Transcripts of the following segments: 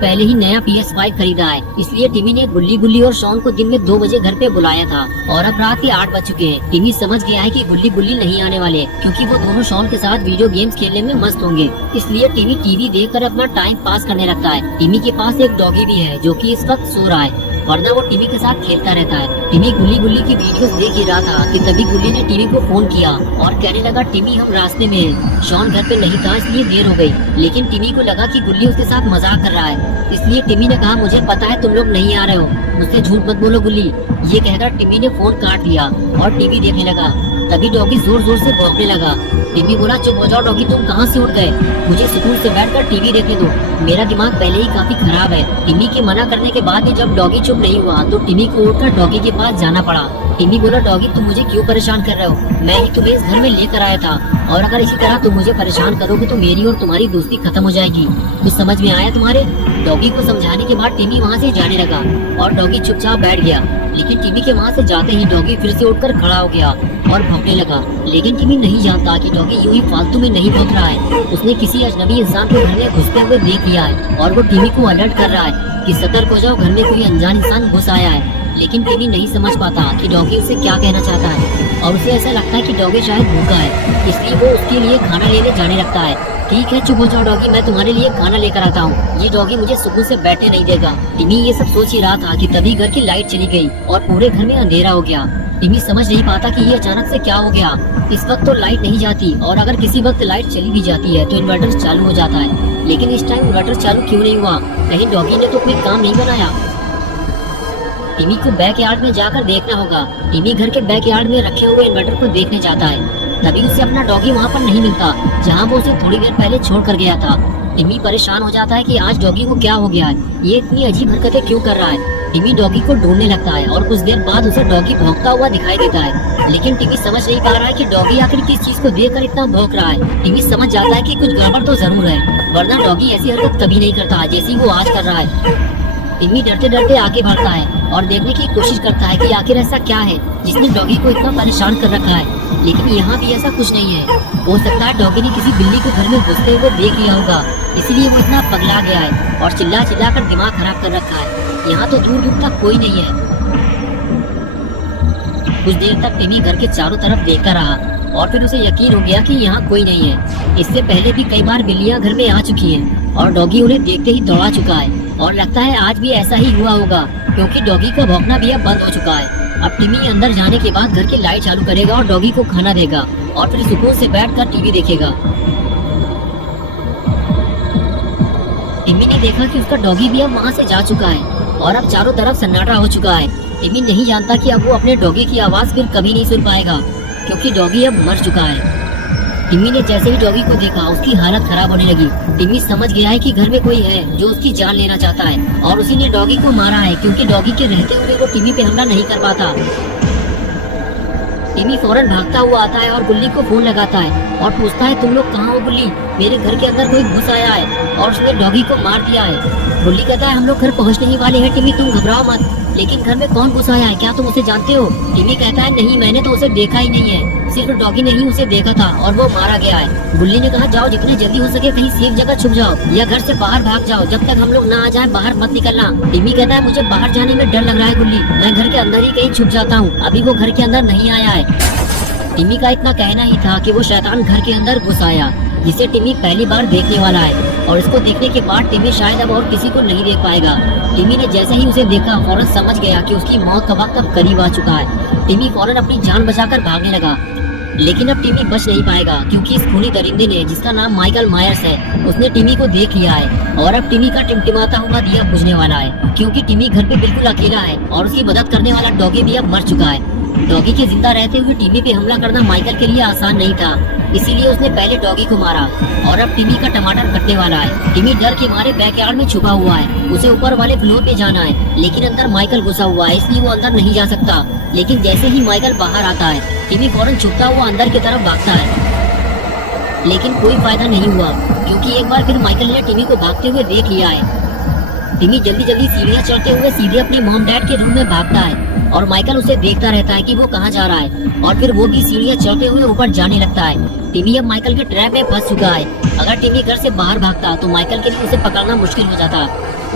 पहले ही नया PS5 खरीदा है, इसलिए टिमी ने गुल्ली गुल्ली और शॉन को दिन में 2 बजे घर पे बुलाया था और अब रात के 8 बज चुके हैं। टिमी समझ गया है कि गुल्ली गुल्ली नहीं आने वाले क्योंकि वो दोनों शॉन के साथ वीडियो गेम्स खेलने में मस्त होंगे, इसलिए टिमी टीवी देखकर अपना टाइम पास करने लगता है। टिमी के पास एक डॉगी भी है जो कि इस वक्त सो रहा है, वरना वो टिमी के साथ खेलता रहता है। टिमी गुल्ली गुल्ली की वीडियोस देख ही रहा था कि तभी गुल्ली ने टिमी को फोन किया और कहने लगा टिमी हम रास्ते में हैं। शॉन घर पे नहीं था इसलिए देर हो गई, लेकिन टिमी को लगा कि गुल्ली उसके साथ मजाक कर रहा है, इसलिए टिमी ने कहा मुझे पता है तुम लोग नहीं आ रहे हो, मुझसे झूठ मत बोलो गुल्ली। ये कहकर टिमी ने फोन काट दिया और टीवी देखने लगा। तभी डॉगी जोर जोर से भौंकने लगा। टिमी बोला चुप हो जाओ डॉगी, तुम कहाँ से उठ गए, मुझे सुकून से बैठकर टीवी देखने दो, मेरा दिमाग पहले ही काफी खराब है। टिमी के मना करने के बाद भी जब डॉगी चुप नहीं हुआ तो टिमी को उठकर डॉगी के पास जाना पड़ा। टिमी बोला डॉगी तुम मुझे क्यों परेशान कर रहे हो, मैं ही तुम्हें इस घर में लेकर आया था और अगर इसी तरह तुम मुझे परेशान करोगे तो मेरी और तुम्हारी दोस्ती खत्म हो जाएगी, कुछ समझ में आया तुम्हारे। डॉगी को समझाने के बाद टिमी वहाँ से जाने लगा और डॉगी चुपचाप बैठ गया, लेकिन टिमी के वहाँ से जाते ही डॉगी फिर से उठकर खड़ा हो गया और भौंकने लगा। लेकिन टिमी नहीं जानता कि डॉगी यूं ही फालतू में नहीं भौंक रहा है, उसने किसी अजनबी इंसान को घर में घुसते हुए देख लिया है और वो टिमी को अलर्ट कर रहा है कि सतर्क हो जाओ, घर में कोई अनजान इंसान घुस आया है। लेकिन टिमी नहीं समझ पाता कि डॉगी उसे क्या कहना चाहता है और उसे ऐसा लगता है कि डॉगी शायद भूखा है, इसलिए वो उसके लिए खाना लेने जाने लगता है। ठीक है चुप हो जाओ डॉगी, मैं तुम्हारे लिए खाना लेकर आता हूँ, ये डॉगी मुझे सुकून से बैठने नहीं देगा। टिमी ये सब सोच ही रहा था कि तभी घर की लाइट चली गई और पूरे घर में अंधेरा हो गया। टिमी समझ नहीं पाता कि ये अचानक से क्या हो गया। इस वक्त तो लाइट नहीं जाती और अगर किसी वक्त लाइट चली भी जाती है तो इन्वर्टर चालू हो जाता है, लेकिन इस टाइम इन्वर्टर चालू क्यों नहीं हुआ, कहीं डॉगी ने तो कोई काम नहीं बनाया। टिमी को बैकयार्ड में जाकर देखना होगा। टिमी घर के बैकयार्ड में रखे हुए इन्वर्टर को देखने जाता है, तभी उसे अपना डॉगी वहाँ पर नहीं मिलता जहाँ वो उसे थोड़ी देर पहले छोड़ कर गया था। टिमी परेशान हो जाता है कि आज डॉगी को क्या हो गया है, ये इतनी अजीब हरकतें क्यों कर रहा है। टिमी डॉगी को ढूंढने लगता है और कुछ देर बाद उसे डॉगी भौंकता हुआ दिखाई देता है, लेकिन टिमी समझ नहीं पा रहा है कि डॉगी आखिर किस चीज को देखकर इतना भौंक रहा है। टिमी समझ जाता है कि कुछ गड़बड़ तो जरूर है, वरना डॉगी ऐसी हरकत कभी नहीं करता जैसी वो आज कर रहा है। टिमी डरते डरते आगे बढ़ता है और देखने की कोशिश करता है कि आखिर ऐसा क्या है जिसने डॉगी को इतना परेशान कर रखा है, लेकिन यहाँ भी ऐसा कुछ नहीं है। हो सकता है डॉगी ने किसी बिल्ली को घर में घुसते हुए देख लिया होगा, इसीलिए वो इतना पगला गया है और चिल्ला चिल्ला कर दिमाग खराब कर रखा है। यहाँ तो दूर दूर तक कोई नहीं है। कुछ देर तक टिमी घर के चारों तरफ देखता रहा और फिर उसे यकीन हो गया कि यहाँ कोई नहीं है। इससे पहले भी कई बार बिल्लियाँ घर में आ चुकी हैं और डॉगी उन्हें देखते ही दौड़ा चुका है और लगता है आज भी ऐसा ही हुआ होगा क्योंकि डॉगी का भौंकना भी अब बंद हो चुका है। अब टिमी अंदर जाने के बाद घर की लाइट चालू करेगा और डॉगी को खाना देगा और फिर सुकून से बैठकर टीवी देखेगा। टिमी ने देखा कि उसका डॉगी भी अब वहाँ से जा चुका है और अब चारों तरफ सन्नाटा हो चुका है। टिमी नहीं जानता कि अब वो अपने डॉगी की आवाज़ फिर कभी नहीं सुन पाएगा क्योंकि डॉगी अब मर चुका है। टिमी ने जैसे ही डॉगी को देखा उसकी हालत खराब होने लगी। टिमी समझ गया है कि घर में कोई है जो उसकी जान लेना चाहता है और उसी ने डॉगी को मारा है क्योंकि डॉगी के रहते हुए वो टिमी पे हमला नहीं कर पाता। टिमी फौरन भागता हुआ आता है और गुल्ली को फोन लगाता है और पूछता है तुम लोग कहाँ हो गुल्ली, मेरे घर के अंदर कोई घुस आया है और उसने डॉगी को मार दिया है। गुल्ली कहता है हम लोग घर पहुँचने ही वाले हैं टिमी, तुम घबराओ मत, लेकिन घर में कौन घुस आया है, क्या तुम उसे जानते हो। टिमी कहता है नहीं, मैंने तो उसे देखा ही नहीं है, सिर्फ डॉगी ने ही उसे देखा था और वो मारा गया है। गुल्ली ने कहा जाओ जितने जल्दी हो सके कहीं सेफ जगह छुप जाओ या घर से बाहर भाग जाओ, जब तक हम लोग ना आ जाए बाहर मत निकलना। टिमी कहता है मुझे बाहर जाने में डर लग रहा है गुल्ली, मैं घर के अंदर ही कहीं छुप जाता हूँ, अभी वो घर के अंदर नहीं आया है। टिमी का इतना कहना ही था कि वो शैतान घर के अंदर घुस आया जिसे टिमी पहली बार देखने वाला है और इसको देखने के बाद टिमी शायद अब और किसी को नहीं देख पाएगा। टिमी ने जैसे ही उसे देखा फौरन समझ गया कि उसकी मौत का वक्त अब करीब आ चुका है। टिमी फौरन अपनी जान बचाकर भागने लगा, लेकिन अब टिमी बच नहीं पाएगा क्योंकि इस खूनी दरिंदे ने जिसका नाम माइकल मायर्स है उसने टिमी को देख लिया है और अब टिमी का टिमटिमाता हुआ दिया बुझने वाला है क्योंकि टिमी घर पे बिल्कुल अकेला है और उसकी मदद करने वाला डॉगी भी अब मर चुका है। डॉगी के जिंदा रहते हुए टिमी पे हमला करना माइकल के लिए आसान नहीं था, इसीलिए उसने पहले डॉगी को मारा और अब टिमी का टमाटर कटने वाला है। टिमी डर के मारे बैकयार्ड में छुपा हुआ है, उसे ऊपर वाले फ्लोर पे जाना है, लेकिन अंदर माइकल घुसा हुआ है इसलिए वो अंदर नहीं जा सकता। लेकिन जैसे ही माइकल बाहर आता है टिमी फौरन छुपता हुआ अंदर की तरफ भागता है, लेकिन कोई फायदा नहीं हुआ क्योंकि एक बार फिर माइकल ने टिमी को भागते हुए देख लिया है। टिमी जल्दी जल्दी सीढ़ियाँ चढ़ते हुए सीधे अपने मॉम डैड के रूम में भागता है और माइकल उसे देखता रहता है कि वो कहाँ जा रहा है और फिर वो भी सीढ़ियाँ चढ़ते हुए ऊपर जाने लगता है। टिमी अब माइकल के ट्रैप में फंस चुका है। अगर टिमी घर से बाहर भागता तो माइकल के लिए उसे पकड़ना मुश्किल हो जाता।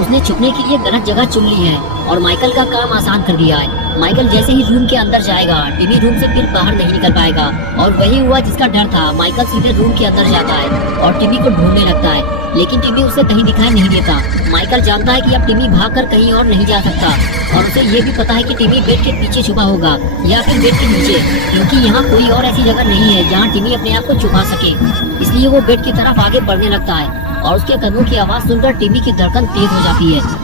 उसने छुपने के लिए गलत जगह चुन ली है और माइकल का काम आसान कर दिया है। माइकल जैसे ही रूम के अंदर जाएगा टिमी रूम से फिर बाहर नहीं निकल पाएगा और वही हुआ जिसका डर था। माइकल सीधे रूम के अंदर जाता है और टिमी को ढूंढने लगता है, लेकिन टिमी उसे कहीं दिखाई नहीं देता। माइकल जानता है कि अब टिमी भागकर कहीं और नहीं जा सकता और उसे ये भी पता है कि टिमी बेड के पीछे छुपा होगा या फिर बेड के नीचे, क्योंकि यहाँ कोई और ऐसी जगह नहीं है जहाँ टिमी अपने आप को छुपा सके। इसलिए वो बेड की तरफ आगे बढ़ने लगता है और उसके कदमों की आवाज सुनकर टिमी की धड़कन तेज हो जाती है।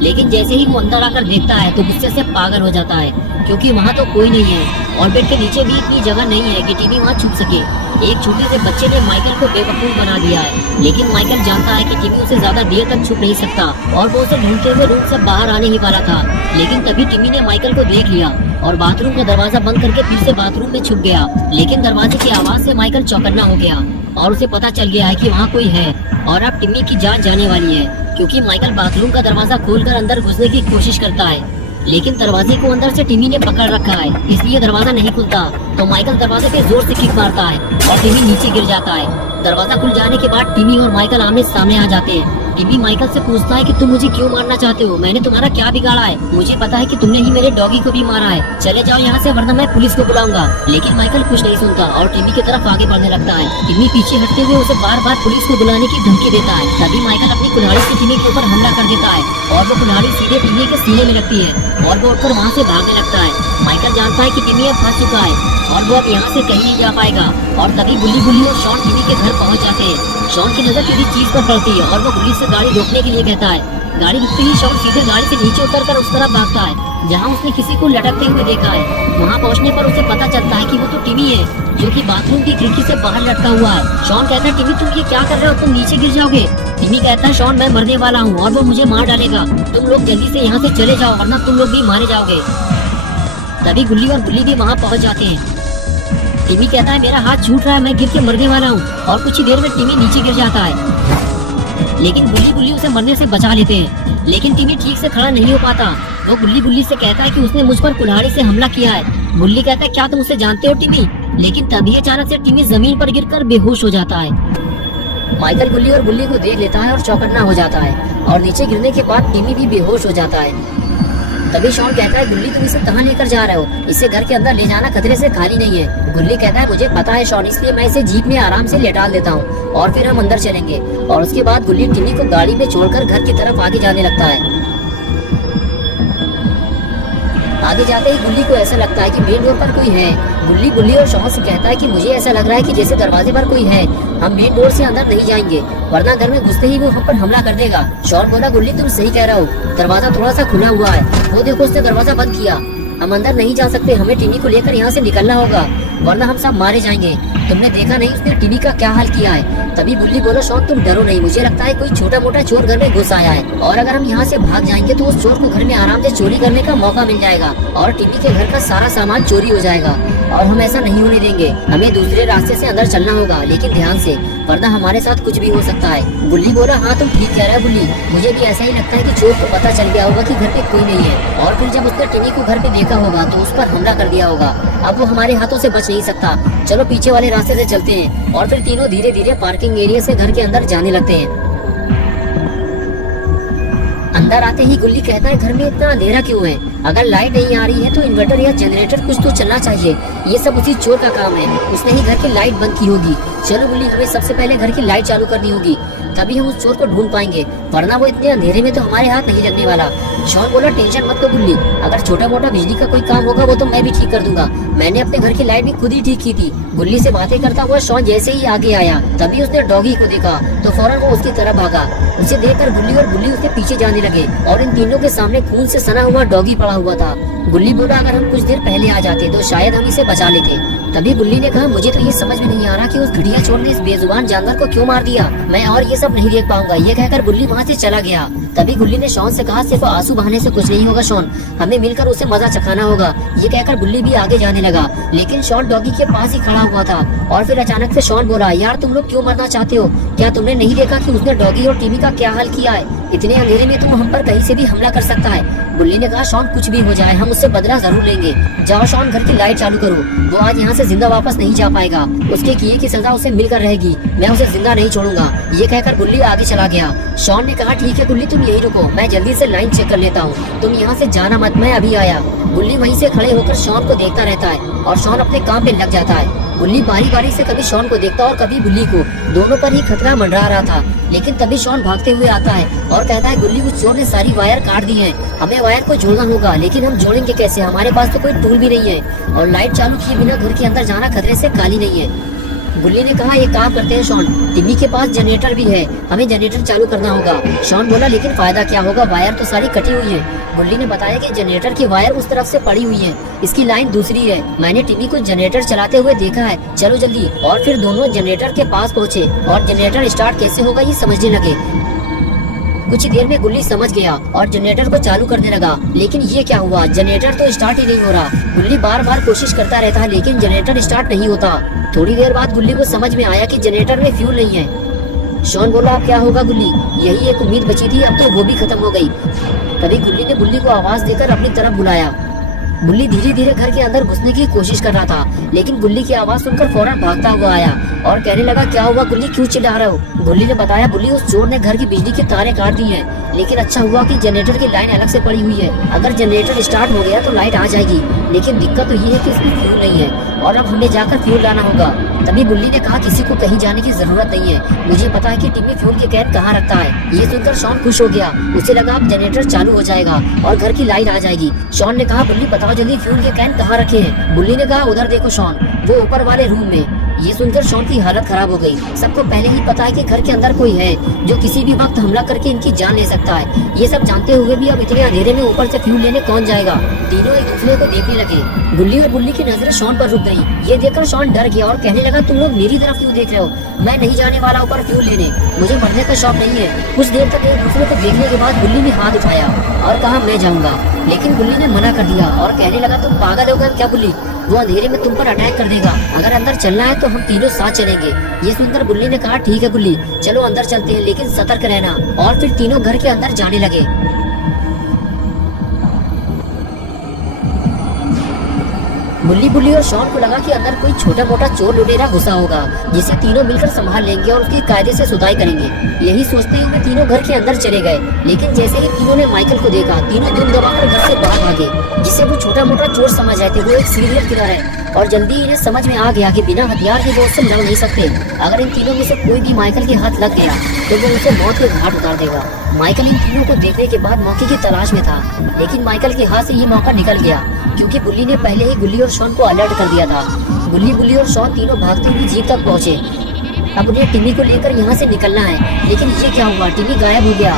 लेकिन जैसे ही वो अंदर आकर देखता है तो गुस्से से पागल हो जाता है, क्योंकि वहाँ तो कोई नहीं है और बेड के नीचे भी इतनी जगह नहीं है कि टिमी वहाँ छुप सके। एक छोटे से बच्चे ने माइकल को बेवकूफ बना दिया है, लेकिन माइकल जानता है कि टिमी उसे ज्यादा देर तक छुप नहीं सकता और वो उसे ढूंढते हुए रूम से बाहर आने ही वाला था। लेकिन तभी टिमी ने माइकल को देख लिया और बाथरूम का दरवाजा बंद करके फिर से बाथरूम में छुप गया। लेकिन दरवाजे की आवाज से माइकल चौकन्ना हो गया और उसे पता चल गया है कि वहाँ कोई है और अब टिमी की जान जाने वाली है, क्योंकि माइकल बाथरूम का दरवाजा खोलकर अंदर घुसने की कोशिश करता है। लेकिन दरवाजे को अंदर से टिमी ने पकड़ रखा है, इसलिए दरवाजा नहीं खुलता। तो माइकल दरवाजे पे जोर से किक मारता है और टिमी नीचे गिर जाता है। दरवाजा खुल जाने के बाद टिमी और माइकल आमने सामने आ जाते हैं। टिमी माइकल से पूछता है कि तुम मुझे क्यों मारना चाहते हो, मैंने तुम्हारा क्या बिगाड़ा है? मुझे पता है कि तुमने ही मेरे डॉगी को भी मारा है, चले जाओ यहाँ से वरना मैं पुलिस को बुलाऊंगा। लेकिन माइकल कुछ नहीं सुनता और टिमी की तरफ आगे बढ़ने लगता है। टिमी पीछे हटते हुए उसे बार बार पुलिस को बुलाने की धमकी देता है। तभी माइकल अपनी कुल्हाड़ी से टिमी के ऊपर हमला कर देता है और वो कुल्हाड़ी सीधे टिमी के सीने में लगती है और वो उठकर वहाँ से भागने लगता है। माइकल जानता है कि टिमी अब फंस चुका है और वो अब यहाँ से कहीं नहीं जा पाएगा। और तभी गुल्ली गुल्ली और शॉन टिमी के घर पहुँच जाते हैं। शॉन की नजर किसी चीज पर पड़ती है और वो गुल्ली से गाड़ी रोकने के लिए कहता है। गाड़ी रुकते ही शॉन सीधे गाड़ी से नीचे उतरकर उस तरफ भागता है जहाँ उसने किसी को लटकते हुए देखा है। वहाँ पहुँचने पर उसे पता चलता है कि वो तो टिमी है, जो कि बाथरूम की खिड़की से बाहर लटका हुआ है। शॉन कहता है, टिमी तुम ये क्या कर रहे हो, तुम नीचे गिर जाओगे। टिमी कहता है, शॉन मैं मरने वाला हूँ और वो मुझे मार डालेगा, तुम लोग जल्दी से यहाँ से चले जाओ वरना तुम लोग भी मारे जाओगे। तभी गुल्ली और गुल्ली भी वहाँ पहुँच जाते हैं। टिमी कहता है, मेरा हाथ छूट रहा है, मैं गिर के मरने वाला हूँ। और कुछ ही देर में टिमी नीचे गिर जाता है, लेकिन गुल्ली गुल्ली उसे मरने से बचा लेते हैं। लेकिन टिमी ठीक से खड़ा नहीं हो पाता। वो गुल्ली गुल्ली से कहता है कि उसने मुझ पर कुल्हाड़ी से हमला किया है। गुल्ली कहता है, क्या तुम उसे जानते हो टिमी? लेकिन तभी अचानक से टिमी जमीन पर गिरकर बेहोश हो जाता है। माइकल गुल्ली और गुल्ली को देख लेता है और चौकन्ना हो जाता है और नीचे गिरने के बाद टिमी भी बेहोश हो जाता है। तभी शॉन कहता है, गुल्ली तुम इसे कहाँ लेकर जा रहे हो? इसे घर के अंदर ले जाना खतरे से खाली नहीं है। गुल्ली कहता है, मुझे पता है शॉन, इसलिए मैं इसे जीप में आराम से लेटा देता हूँ और फिर हम अंदर चलेंगे। और उसके बाद गुल्ली टिमी को गाड़ी में छोड़कर घर की तरफ आगे जाने लगता है। आगे जाते ही गुल्ली को ऐसा लगता है कि मेन डोर पर कोई है। गुल्ली गुल्ली और शॉन से कहता है कि मुझे ऐसा लग रहा है कि जैसे दरवाजे पर कोई है, हम मेन डोर से अंदर नहीं जाएंगे वरना घर में घुसते ही वो हम पर हमला कर देगा। शॉन बोला, गुल्ली तुम सही कह रहे हो, दरवाजा थोड़ा सा खुला हुआ है, वो देखो उसने दरवाजा बंद किया, हम अंदर नहीं जा सकते, हमें टिमी को लेकर यहाँ से निकलना होगा वरना हम सब मारे जाएंगे। तुमने देखा नहीं उसने टिमी का क्या हाल किया है। तभी गुल्ली बोला, शॉन तुम डरो नहीं, मुझे लगता है कोई छोटा मोटा चोर घर में घुस आया है और अगर हम यहाँ से भाग जाएंगे तो उस चोर को घर में आराम से चोरी करने का मौका मिल जाएगा और टिमी के घर का सारा सामान चोरी हो जाएगा और हम ऐसा नहीं होने देंगे। हमें दूसरे रास्ते से अंदर चलना होगा, लेकिन ध्यान से, वरना हमारे साथ कुछ भी हो सकता है। गुल्ली बोला, हाँ तुम ठीक कह रहे हो गुल्ली, मुझे भी ऐसा ही लगता है कि चोर को पता चल गया होगा कि घर पे कोई नहीं है और फिर जब उसने टिमी को घर पे देखा होगा तो उस पर हमला कर दिया होगा। अब वो हमारे हाथों से बच नहीं सकता, चलो पीछे वाले रास्ते से चलते हैं। और फिर तीनों धीरे धीरे पार्किंग एरिया से घर के अंदर जाने लगते हैं। अंदर आते ही गुल्ली कहता है, घर में इतना अंधेरा क्यों है? अगर लाइट नहीं आ रही है तो इन्वर्टर या जनरेटर कुछ तो चलना चाहिए, ये सब उसी चोर का काम है, उसने ही घर की लाइट बंद की होगी। चलो गुल्ली, हमें सबसे पहले घर की लाइट चालू करनी होगी, तभी हम उस चोर को ढूंढ पाएंगे, वरना वो इतने अंधेरे में तो हमारे हाथ नहीं लगने वाला। शॉन बोला, टेंशन मत लो गुल्ली, अगर छोटा मोटा बिजली का कोई काम होगा वो तो मैं भी ठीक कर दूंगा, मैंने अपने घर की लाइट भी खुद ही ठीक की थी। गुल्ली से बातें करता हुआ शॉन जैसे ही आगे आया तभी उसने डॉगी को देखा तो फौरन वो उसकी तरफ भागा। उसे देखकर गुल्ली और गुल्ली उसके पीछे जाने लगे और इन तीनों के सामने खून से सना हुआ डॉगी पड़ा हुआ था। गुल्ली बोला अगर हम कुछ देर पहले आ जाते तो शायद हम इसे बचा लेते। तभी गुल्ली ने कहा मुझे तो ये समझ में नहीं आ रहा कि उस घटिया चोर ने इस बेजुबान जानवर को क्यों मार दिया। मैं और ये सब नहीं देख पाऊंगा। ये कहकर गुल्ली वहाँ से चला गया। तभी गुल्ली ने शॉन से कहा सिर्फ आंसू बहाने से कुछ नहीं होगा शॉन, हमें मिलकर उसे मजा चखाना होगा। ये कहकर गुल्ली भी आगे जाने लगा, लेकिन शॉन डॉगी के पास ही खड़ा हुआ था। और फिर अचानक से शॉन बोला यार तुम लोग क्यों मरना चाहते हो? क्या तुमने नहीं देखा कि उसने डॉगी और टिमी का क्या हाल किया है? इतने अंधेरे में तुम हम पर कहीं से भी हमला कर सकता है। गुल्ली ने कहा शॉन कुछ भी हो जाए हम उससे बदला जरूर लेंगे। जाओ शॉन घर की लाइट चालू करो, वो आज यहाँ से जिंदा वापस नहीं जा पाएगा। उसके किए की सजा उसे मिलकर रहेगी, मैं उसे जिंदा नहीं छोड़ूंगा। ये कहकर गुल्ली आगे चला गया। शॉन ने कहा ठीक है गुल्ली तुम यही रुको, मैं जल्दी से लाइन चेक कर लेता हूँ, तुम यहाँ से जाना मत, मैं अभी आया। गुल्ली वहीं से खड़े होकर शॉन को देखता रहता है और शॉन अपने काम पे लग जाता है। गुल्ली बारी बारी से कभी शॉन को देखता और कभी गुल्ली को, दोनों पर ही खतरा मंडरा रहा था। लेकिन तभी शॉन भागते हुए आता है और कहता है गुल्ली उस चोर ने सारी वायर काट दी है, हमें वायर को जोड़ना होगा। लेकिन हम जोड़ेंगे कैसे? हमारे पास तो कोई टूल भी नहीं है और लाइट चालू किए बिना घर के अंदर जाना खतरे से खाली नहीं है। गुल्ली ने कहा एक काम करते हैं शॉन, टिम्मी के पास जनरेटर भी है, हमें जनरेटर चालू करना होगा। शॉन बोला लेकिन फायदा क्या होगा, वायर तो सारी कटी हुई है। गुल्ली ने बताया कि जनरेटर की वायर उस तरफ से पड़ी हुई है, इसकी लाइन दूसरी है। मैंने टिम्मी को जनरेटर चलाते हुए देखा है, चलो जल्दी। और फिर दोनों जनरेटर के पास पहुँचे और जनरेटर स्टार्ट कैसे होगा ये समझने लगे। कुछ देर में गुल्ली समझ गया और जनरेटर को चालू करने लगा। लेकिन ये क्या हुआ, जनरेटर तो स्टार्ट ही नहीं हो रहा। गुल्ली बार बार कोशिश करता रहता है लेकिन जनरेटर स्टार्ट नहीं होता। थोड़ी देर बाद गुल्ली को समझ में आया कि जनरेटर में फ्यूल नहीं है। शॉन बोला अब क्या होगा गुल्ली, यही एक उम्मीद बची थी, अब तो वो भी खत्म हो गई। तभी गुल्ली ने गुल्ली को आवाज देकर अपनी तरफ बुलाया। गुल्ली धीरे धीरे घर के अंदर घुसने की कोशिश कर रहा था, लेकिन गुल्ली की आवाज सुनकर फौरन भागता हुआ आया और कहने लगा क्या हुआ गुल्ली, क्यों चिल्ला रहे हो? गुल्ली ने बताया गुल्ली उस चोर ने घर की बिजली की तारें काट दी हैं, लेकिन अच्छा हुआ कि जनरेटर की लाइन अलग से पड़ी हुई है। अगर जनरेटर स्टार्ट हो गया तो लाइट आ जाएगी, लेकिन दिक्कत तो ये है कि इसमें फ्यूल नहीं है और अब हमें जाकर फ्यूल लाना होगा। तभी गुल्ली ने कहा किसी को कहीं जाने की जरूरत नहीं है, मुझे पता है कि टिम्मी फ्यूल की कैन कहाँ रखता है। ये सुनकर शॉन खुश हो गया, उसे लगा अब जनरेटर चालू हो जाएगा और घर की लाइट आ जाएगी। शॉन ने कहा गुल्ली बताओ जल्दी फ्यूल के कैन कहाँ रखे हैं? गुल्ली ने कहा उधर देखो शॉन, वो ऊपर वाले रूम में। ये सुनकर शॉन की हालत खराब हो गई। सबको पहले ही पता है कि घर के अंदर कोई है जो किसी भी वक्त हमला करके इनकी जान ले सकता है। ये सब जानते हुए भी अब इतने अंधेरे में ऊपर से फ्यूल लेने कौन जाएगा? तीनों एक दूसरे को देखने लगे। गुल्ली और गुल्ली की नजरें शॉन पर रुक गई। ये देखकर शॉन डर गया और कहने लगा तुम लोग मेरी तरफ क्यों देख रहे हो? मैं नहीं जाने वाला ऊपर फ्यूल लेने, मुझे मरने का शौक नहीं है। कुछ देर तक एक दूसरे को देखने के बाद गुल्ली ने हाथ उठाया और कहा मैं जाऊंगा, लेकिन गुल्ली ने मना कर दिया और कहने लगा तुम पागल हो गए क्या गुल्ली, वो अंधेरे में तुम पर अटैक कर देगा। अगर अंदर चलना है तो हम तीनों साथ चलेंगे। ये सुनकर गुल्ली ने कहा ठीक है गुल्ली, चलो अंदर चलते हैं, लेकिन सतर्क रहना। और फिर तीनों घर के अंदर जाने लगे। गुल्ली और शॉन को लगा कि अंदर कोई छोटा मोटा चोर लुटेरा घुसा होगा जिसे तीनों मिलकर संभाल लेंगे और उसकी कायदे से सुधाई करेंगे। यही सोचते हुए तीनों घर के अंदर चले गए, लेकिन जैसे ही तीनों ने माइकल को देखा तीनों दुम दबाकर घर से बाहर भागे। जिसे वो छोटा मोटा चोर समझ रहे थे वो एक सीरियल किलर है और जल्दी इन्हें समझ में आ गया कि बिना हथियार के वो उससे लड़ नहीं सकते। अगर इन तीनों में से कोई भी माइकल के हाथ लग गया तो वो उसे मौत के घाट उतार देगा। माइकल इन तीनों को देखने के बाद मौके की तलाश में था, लेकिन माइकल के हाथ से ये मौका निकल गया क्योंकि गुल्ली ने पहले ही गुल्ली और शॉन को अलर्ट कर दिया था। गुल्ली और शॉन तीनों भागते हुए जीप तक पहुँचे। अब उन्हें टिम्मी को लेकर यहाँ से निकलना है, लेकिन ये क्या हुआ, टिम्मी गायब हो गया।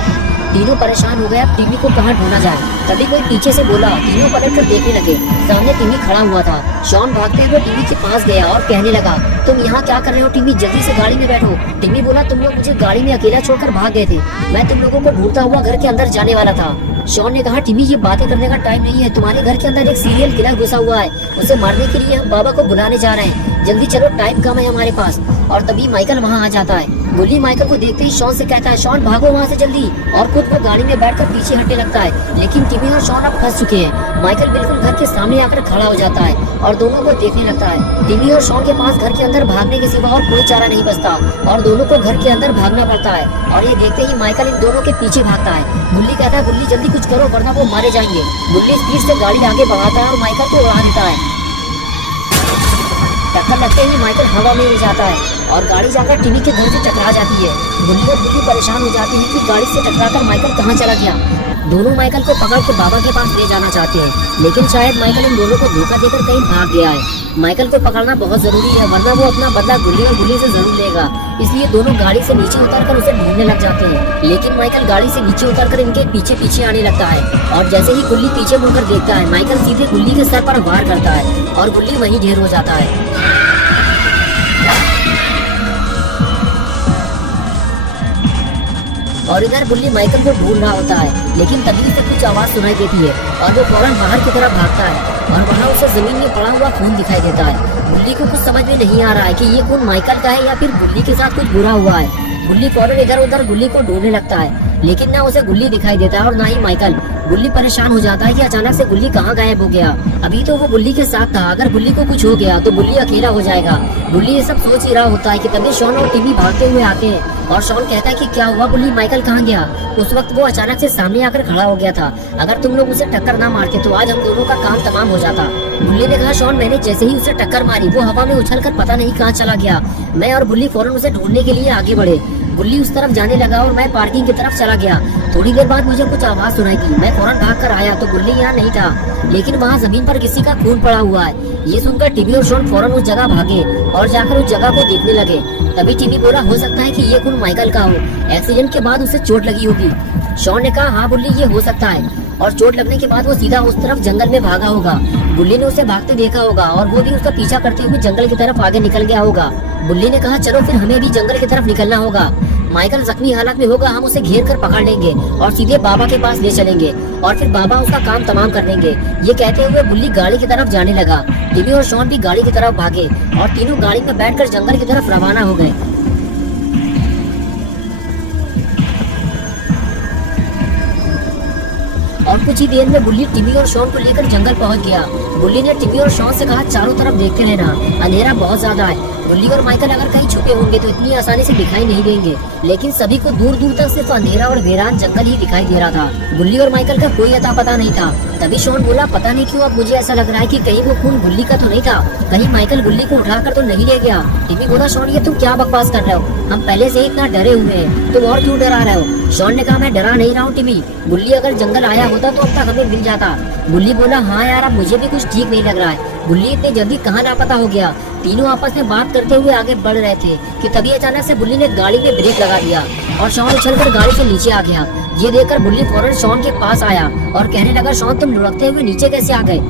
तीनों परेशान हो गए अब टिम्मी को कहाँ ढूंढा जाए। तभी कोई पीछे से बोला, तीनों पलट कर देखने लगे, सामने टिम्मी खड़ा हुआ था। शॉन भागते हुए टिम्मी के पास गया और कहने लगा तुम यहाँ क्या कर रहे हो टिम्मी, जल्दी से गाड़ी में बैठो। टिम्मी बोला तुम लोग मुझे गाड़ी में अकेला छोड़कर भाग गए थे, मैं तुम लोगों को ढूंढता हुआ घर के अंदर जाने वाला था। शॉन ने कहा टिम्मी ये बातें करने का टाइम नहीं है, तुम्हारे घर के अंदर एक सीरियल किलर घुसा हुआ है, उसे मारने के लिए हम बाबा को बुलाने जा रहे हैं, जल्दी चलो टाइम कम है हमारे पास। और तभी माइकल वहाँ आ जाता है। गुल्ली माइकल को देखते ही शॉन से कहता है शॉन भागो वहाँ से जल्दी, और खुद वो गाड़ी में बैठकर पीछे हटने लगता है। लेकिन टिम्मी और शॉन अब फंस चुके हैं। माइकल बिल्कुल घर के सामने आकर खड़ा हो जाता है और दोनों को देखने लगता है। टिम्मी और शॉन के पास घर के अंदर भागने के सिवा और कोई चारा नहीं बचता और दोनों को घर के अंदर भागना पड़ता है। और ये देखते ही माइकल इन दोनों के पीछे भागता है। गुल्ली कहता है गुल्ली जल्दी कुछ करो वरना वो मारे जाएंगे। गुल्ली स्पीड से गाड़ी आगे बढ़ाता है और माइकल को उड़ा देता है। टक्कर लगते ही माइकल हवा में उड़ जाता है और गाड़ी जाकर टिमी के घर से टकरा जाती है। गुल्ली और गुल्ली परेशान हो जाती है कि गाड़ी से टकराकर माइकल कहाँ चला गया। दोनों माइकल को पकड़ के बाबा के पास ले जाना चाहते हैं, लेकिन शायद माइकल इन दोनों को धोखा देकर कहीं भाग गया है। माइकल को पकड़ना बहुत जरूरी है, वरना वो अपना बदला गुल्ली और गुल्ली से जरूर लेगा। इसलिए दोनों गाड़ी से नीचे उतरकर उसे ढूंढने लग जाते हैं, लेकिन माइकल गाड़ी से नीचे उतरकर इनके पीछे पीछे आने लगता है। और जैसे ही गुल्ली पीछे मुड़कर देखता है, माइकल सीधे गुल्ली के सर पर वार करता है और गुल्ली वहीं ढेर हो जाता है। और इधर गुल्ली माइकल को ढूंढ रहा होता है, लेकिन तभी उसे कुछ आवाज सुनाई देती है और वो फौरन बाहर की तरफ भागता है और वहाँ उसे जमीन में पड़ा हुआ खून दिखाई देता है। गुल्ली को कुछ समझ में नहीं आ रहा है कि ये खून माइकल का है या फिर गुल्ली के साथ कुछ बुरा हुआ है। गुल्ली फौरन इधर उधर गुल्ली को ढूंढने लगता है, लेकिन ना उसे गुल्ली दिखाई देता है और ना ही माइकल। गुल्ली परेशान हो जाता है कि अचानक से गुल्ली कहाँ गायब हो गया। अभी तो वो गुल्ली के साथ था, अगर गुल्ली को कुछ हो गया तो गुल्ली अकेला हो जाएगा। गुल्ली ये सब सोच ही रहा होता है कि तभी शॉन और टिमी भागते हुए आते हैं और शॉन कहता है कि क्या हुआ गुल्ली, माइकल कहाँ गया। उस वक्त वो अचानक से सामने आकर खड़ा हो गया था। अगर तुम लोग उसे टक्कर ना मारते तो आज हम दोनों का काम तमाम हो जाता। गुल्ली ने कहा, शॉन मैंने जैसे ही उसे टक्कर मारी वो हवा में उछलकर पता नहीं कहाँ चला गया। मैं और गुल्ली फौरन उसे ढूंढने के लिए आगे बढ़े। गुल्ली उस तरफ जाने लगा और मैं पार्किंग की तरफ चला गया। थोड़ी देर बाद मुझे कुछ आवाज सुनाई दी। मैं फौरन भाग कर आया तो गुल्ली यहाँ नहीं था, लेकिन वहाँ जमीन पर किसी का खून पड़ा हुआ है। ये सुनकर टिमी और शॉन फौरन उस जगह भागे और जाकर उस जगह को देखने लगे। तभी टिमी बोला, हो सकता है कि ये खून माइकल का हो, एक्सीडेंट के बाद उसे चोट लगी होगी। शॉन ने कहा, हाँ गुल्ली ये हो सकता है, और चोट लगने के बाद वो सीधा उस तरफ जंगल में भागा होगा। गुल्ली ने उसे भागते देखा होगा और वो भी उसका पीछा करते हुए जंगल की तरफ आगे निकल गया होगा। गुल्ली ने कहा, चलो फिर हमें भी जंगल की तरफ निकलना होगा। माइकल जख्मी हालत में होगा, हम उसे घेर कर पकड़ लेंगे और सीधे बाबा के पास ले चलेंगे और फिर बाबा उसका काम तमाम कर देंगे। ये कहते हुए गुल्ली गाड़ी की तरफ जाने लगा। टिमी और शॉन भी गाड़ी की तरफ भागे और तीनों गाड़ी में बैठकर जंगल की तरफ रवाना हो गए। और कुछ ही देर में गुल्ली टिमी और शॉन को लेकर जंगल पहुंच गया। गुल्ली ने टिमी और शॉन से कहा, चारों तरफ देखते रहना, अंधेरा बहुत ज्यादा है। गुल्ली और माइकल अगर कहीं छुपे होंगे तो इतनी आसानी से दिखाई नहीं देंगे, लेकिन सभी को दूर दूर तक सिर्फ अंधेरा और वीरान जंगल ही दिखाई दे रहा था। गुल्ली और माइकल का कोई अता पता नहीं था। तभी शॉन बोला, पता नहीं क्यों अब मुझे ऐसा लग रहा है कि कहीं वो खून गुल्ली का तो नहीं था, कहीं माइकल गुल्ली को उठाकर तो नहीं ले गया। टिमी बोला, शॉन ये तुम क्या बकवास कर रहे हो, हम पहले से ही इतना डरे हुए हैं, तुम और क्यों डरा रहे हो। शॉन ने कहा, मैं डरा नहीं रहा हूँ टिमी, गुल्ली अगर जंगल आया होता तो अब तक हमें मिल जाता। गुल्ली बोला, हाँ यार अब मुझे भी कुछ ठीक नहीं लग रहा है, गुल्ली इतनी जल्दी कहाँ लापता हो गया। तीनों आपस में बात करते हुए आगे बढ़ रहे थे कि तभी अचानक से गुल्ली ने गाड़ी में ब्रेक लगा दिया और शॉन उछलकर गाड़ी से नीचे आ गया। ये देखकर गुल्ली फौरन शॉन के पास आया और कहने लगा, शॉन तुम लुढ़कते हुए नीचे कैसे आ गए।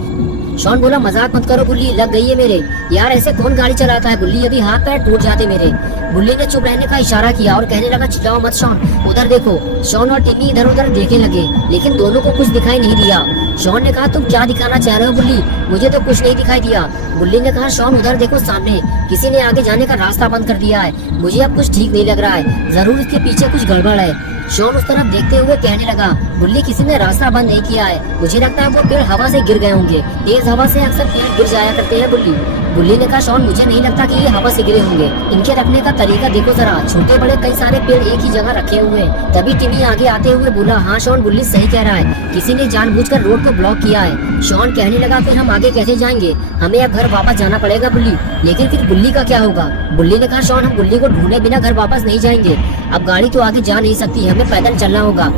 शॉन बोला, मजाक मत करो गुल्ली, लग गई है मेरे। यार ऐसे कौन गाड़ी चलाता है गुल्ली, अभी हाथ पैर टूट जाते मेरे। गुल्ली ने चुप रहने का इशारा किया और कहने लगा, चिल्लाओ मत शॉन, उधर देखो। शॉन और टिमी इधर उधर देखने लगे, लेकिन दोनों को कुछ दिखाई नहीं दिया। शॉन ने कहा, तुम क्या दिखाना चाह रहे हो गुल्ली, मुझे तो कुछ नहीं दिखाई दिया। गुल्ली ने कहा, शॉन उधर देखो सामने, किसी ने आगे जाने का रास्ता बंद कर दिया है, मुझे अब कुछ ठीक नहीं लग रहा है, जरूर इसके पीछे कुछ गड़बड़ है। शॉन उस तरफ देखते हुए कहने लगा, गुल्ली किसी ने रास्ता बंद नहीं किया है, मुझे लगता है वो पेड़ हवा से गिर गए होंगे, तेज हवा से अक्सर पेड़ गिर जाया करते हैं गुल्ली। गुल्ली ने कहा, शॉन मुझे नहीं लगता कि ये हवा से गिरे होंगे, इनके रखने का तरीका देखो जरा, छोटे बड़े कई सारे पेड़ एक ही जगह रखे हुए हैं। तभी टिमी आगे आते हुए बोला, हाँ शॉन गुल्ली सही कह रहा है, किसी ने जानबूझकर रोड को ब्लॉक किया है। शॉन कहने लगा, फिर हम आगे कैसे जाएंगे, हमें अब घर वापस जाना पड़ेगा गुल्ली, लेकिन फिर गुल्ली का क्या होगा। गुल्ली ने कहा, शॉन हम गुल्ली को ढूंढे बिना घर वापस नहीं जाएंगे, अब गाड़ी तो आगे जा नहीं सकती, हमें पैदल चलना होगा।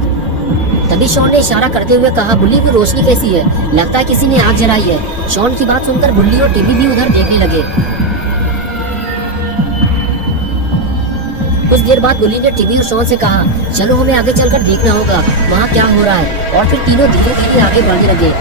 तभी शॉन ने इशारा करते हुए कहा, गुल्ली की रोशनी कैसी है, लगता है किसी ने आग जलाई है। शॉन की बात सुनकर गुल्ली और टिमी भी उधर देखने लगे। कुछ देर बाद गुल्ली ने टिमी और शॉन से कहा, चलो हमें आगे चलकर देखना होगा वहाँ क्या हो रहा है। और फिर तीनों धीरे धीरे आगे बढ़ने लगे।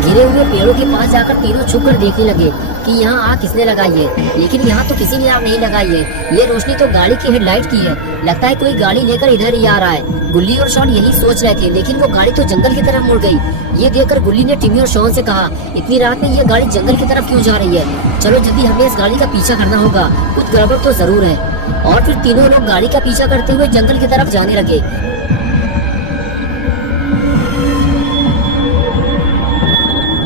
घिरे हुए पेड़ों के पास जाकर तीनों छुप कर देखने लगे कि यहाँ आग किसने लगाई है, लेकिन यहाँ तो किसी ने आग नहीं लगाई है, ये रोशनी तो गाड़ी की हेडलाइट की है, लगता है कोई गाड़ी लेकर इधर ही आ रहा है। गुल्ली और शॉन यही सोच रहे थे, लेकिन वो गाड़ी तो जंगल की तरफ मुड़ गई। ये देखकर गुल्ली ने टिमी और शॉन से कहा, इतनी रात में ये गाड़ी जंगल की तरफ क्यों जा रही है, चलो जल्दी हमें इस गाड़ी का पीछा करना होगा, कुछ गड़बड़ तो जरूर है। और फिर तीनों लोग गाड़ी का पीछा करते हुए जंगल की तरफ जाने लगे।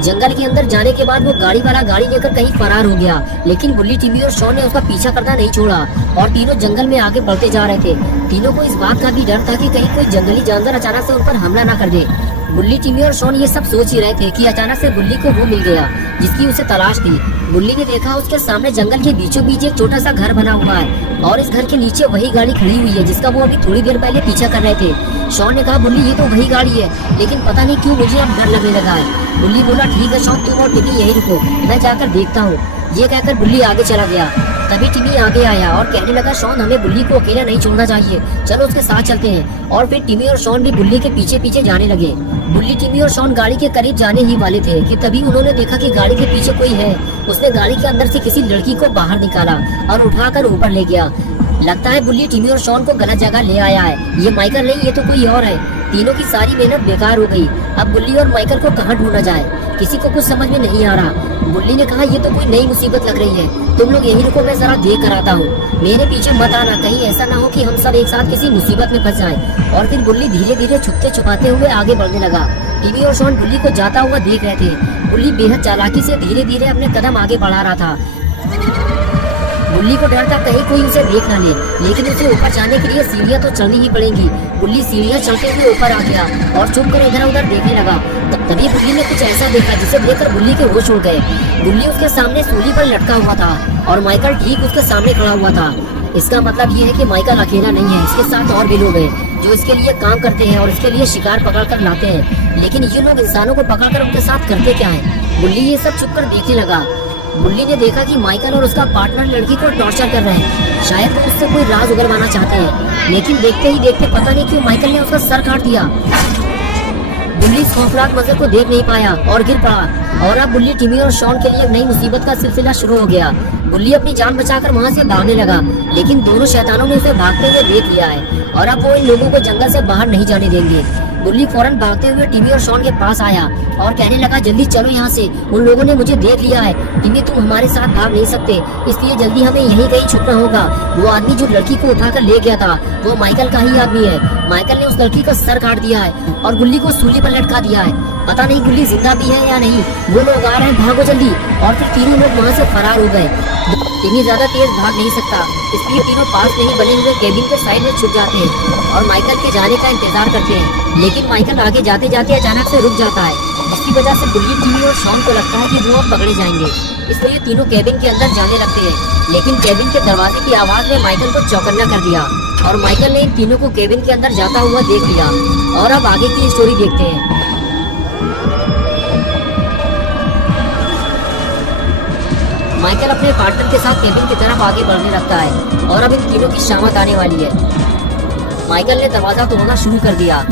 जंगल के अंदर जाने के बाद वो गाड़ी वाला गाड़ी लेकर कहीं फरार हो गया, लेकिन गुल्ली, टिमी और शॉन ने उसका पीछा करना नहीं छोड़ा और तीनों जंगल में आगे बढ़ते जा रहे थे। तीनों को इस बात का भी डर था कि कहीं कोई जंगली जानवर अचानक से उन पर हमला ना कर दे। बुल्ली, टिमी और शॉन ये सब सोच ही रहे थे कि अचानक से बुल्ली को वो मिल गया जिसकी उसे तलाश थी। बुल्ली ने देखा उसके सामने जंगल के बीचों बीच एक छोटा सा घर बना हुआ है और इस घर के नीचे वही गाड़ी खड़ी हुई है जिसका वो अभी थोड़ी देर पहले पीछा कर रहे थे। शॉन ने कहा, बुल्ली ये तो वही गाड़ी है, लेकिन पता नहीं क्यों मुझे अब डर लगने लगा है। बुल्ली बोला, ठीक है शॉन, तुम और टिमी यही रुको, मैं जाकर देखता हूँ। ये कहकर बुल्ली आगे चला गया। तभी टिमी आगे आया और कहने लगा, शॉन हमें बुल्ली को अकेला नहीं छोड़ना चाहिए, चलो उसके साथ चलते हैं। और फिर टिमी और शॉन भी बुल्ली के पीछे पीछे जाने लगे। बुल्ली, टिमी और शॉन गाड़ी के करीब जाने ही वाले थे कि तभी उन्होंने देखा कि गाड़ी के पीछे कोई है। उसने गाड़ी के अंदर से किसी लड़की को बाहर निकाला और उठाकर ऊपर ले गया। लगता है बुल्ली टिमी और शॉन को गलत जगह ले आया है। ये माइकल नहीं, ये तो कोई और है। तीनों की सारी मेहनत बेकार हो गई। अब बुल्ली और माइकल को कहाँ ढूंढा जाए, किसी को कुछ समझ में नहीं आ रहा। बुल्ली ने कहा, ये तो कोई नई मुसीबत लग रही है, तुम लोग यहीं रुको, मैं जरा देख कर आता हूँ। मेरे पीछे मत आना, कहीं ऐसा ना हो कि हम सब एक साथ किसी मुसीबत में फंस जाएं। और फिर बुल्ली धीरे धीरे छुपते छुपाते हुए आगे बढ़ने लगा। टिमी और शॉन बुल्ली को जाता हुआ देख रहे थे। बुल्ली बेहद चालाकी से धीरे धीरे अपने कदम आगे बढ़ा रहा था। बुल्ली को डर था कहीं कोई उसे देख न ले, लेकिन उसे ऊपर जाने के लिए सीढ़ियाँ तो चढ़नी ही पड़ेंगी। बुल्ली सीढ़ियाँ चढ़ते हुए ऊपर आ गया और चुप कर इधर उधर देखने लगा। तभी बुल्ली ने कुछ ऐसा देखा जिसे देखकर बुल्ली के होश उड़ गए। बुल्ली उसके सामने सूली पर लटका हुआ था और माइकल ठीक उसके सामने खड़ा हुआ था। इसका मतलब ये है कि माइकल अकेला नहीं है, इसके साथ और भी लोग हैं जो इसके लिए काम करते हैं और इसके लिए शिकार पकड़ कर लाते हैं। लेकिन ये लोग इंसानों को पकड़कर उनके साथ करते क्या है? बुल्ली ये सब चुप कर देखने लगा। बुल्ली ने देखा कि माइकल और उसका पार्टनर लड़की को टॉर्चर कर रहे हैं। शायद वो उससे कोई राज उगलवाना चाहते हैं, लेकिन देखते ही देखते पता नहीं क्यों माइकल ने उसका सर काट दिया। बुल्ली इस खौफनाक मंजर को देख नहीं पाया और गिर पड़ा। और अब बुल्ली, टिमी और शॉन के लिए एक नई मुसीबत का सिलसिला शुरू हो गया। बुल्ली अपनी जान बचाकर वहाँ से भागने लगा, लेकिन दोनों शैतानों ने उसे भागते हुए देख लिया है और अब वो इन लोगों को जंगल से बाहर नहीं जाने देंगे। बुल्ली फौरन भागते हुए टिमी और शॉन के पास आया और कहने लगा, जल्दी चलो यहाँ से, उन लोगों ने मुझे देख लिया है। टिमी, तुम हमारे साथ भाग नहीं सकते, इसलिए जल्दी हमें यहीं कहीं छुपना होगा। वो आदमी जो लड़की को उठाकर ले गया था वो माइकल का ही आदमी है। माइकल ने उस लड़की का सर काट दिया है और गुल्ली को सूली पर लटका दिया है। पता नहीं गुल्ली जिंदा भी है या नहीं। वो लोग आ रहे हैं, भागो जल्दी। और फिर तीनों लोग वहाँ से फरार हो गए। टिमी ज्यादा तेज भाग नहीं सकता, इसलिए तीनों पास में ही बने हुए केबिन के साइड में छुप जाते हैं और माइकल के जाने का इंतजार करते हैं। लेकिन माइकल आगे जाते जाते अचानक से रुक जाता है, जिसकी वजह से बुल्ली, टिमी और शॉन को लगता है कि वो अब पकड़े जाएंगे। इसलिए तीनों केबिन के अंदर जाने लगते हैं। लेकिन केबिन के दरवाजे की आवाज ने माइकल को चौकन्ना कर दिया और माइकल ने इन तीनों को केबिन के अंदर जाता हुआ देख लिया। और अब आगे की स्टोरी देखते हैं। माइकल अपने पार्टनर के साथ केबिन की तरफ आगे बढ़ने लगता है और अब इन तीनों की शामत आने वाली है। माइकल ने दरवाजा तोड़ना शुरू कर दिया।